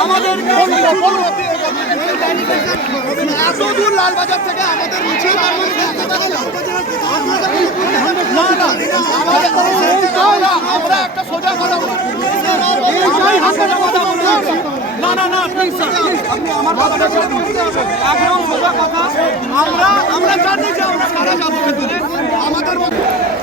আমাদেরকে এত দূর লালবাজার থেকে আমাদের মিছিল না না আমরা না না না আমার আমাদের মধ্যে যেতে দিতে হবে মিছিলকে এটা শান্তিপূর্ণ আন্দোলন এখানে আমরা বলছি শান্তিপূর্ণ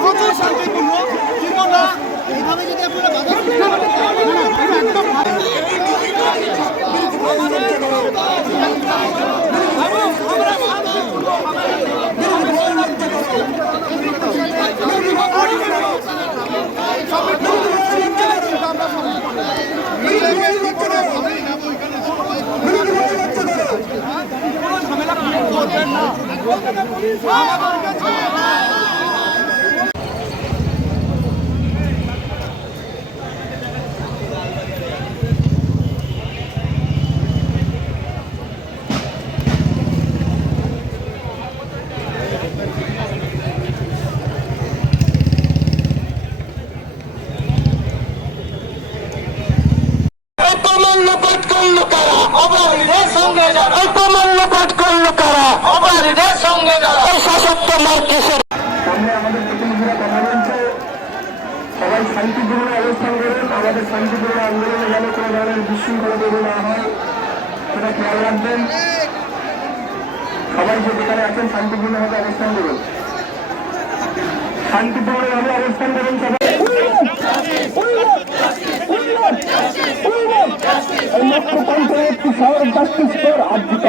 প্রচুর শান্তিপূর্ণ কিন্তু না। এইভাবে যদি আপনারা বাধা সৃষ্টি করেন, না, না, এটা একদম ভালো না। আমাদের- এবং আমরা শান্তিপূর্ণভাবে ঐক্যমান্য পাঠ করল কারা অবারিদের সঙ্গে যারা ঐক্যমান্য পাঠ করল কারা অবারিদের সঙ্গে যারা এই শাসক তোমার কিসের সামনে আমাদের প্রতিনিধিরা কথা বলছে সবাই শান্তিপূর্ণ অবস্থান করুন আমাদের শান্তিপূর্ণ আন্দোলনে যেন কোনো ধরনের বিশৃঙ্খলা তৈরি না হয় সেটা খেয়াল রাখবেন। সবাই যে যেখানে আছেন শান্তিপূর্ণভাবে অবস্থান করুন। শান্তিপূর্ণভাবে অবস্থান করুন সবাই। শহর জাস্টিস ফর আর্জিকার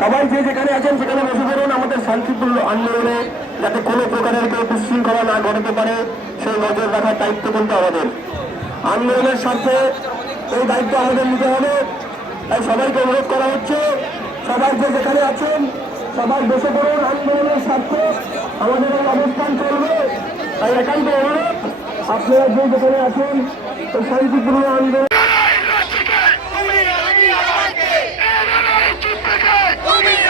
সবাই যে যেখানে আছেন সেখানে বসে পড়ুন। আমাদের শান্তিপূর্ণ আন্দোলনে যাতে কোনো প্রকারের কেউ বিশৃঙ্খলা না ঘটাতে পারে, সেই নজর রাখার দায়িত্ব কিন্তু আমাদের। আন্দোলনের স্বার্থে এই দায়িত্ব আমাদের নিতে হবে। তাই সবাইকে অনুরোধ করা হচ্ছে, সবাই যে যেখানে আছেন, সবাই বসে পড়ুন আন্দোলনের স্বার্থে। আমাদের এই অবস্থান চলবে। তাই একান্ত অনুরোধ, আপনারা যে যেখানে আছেন শান্তিপূর্ণ আন্দোলন Come comida.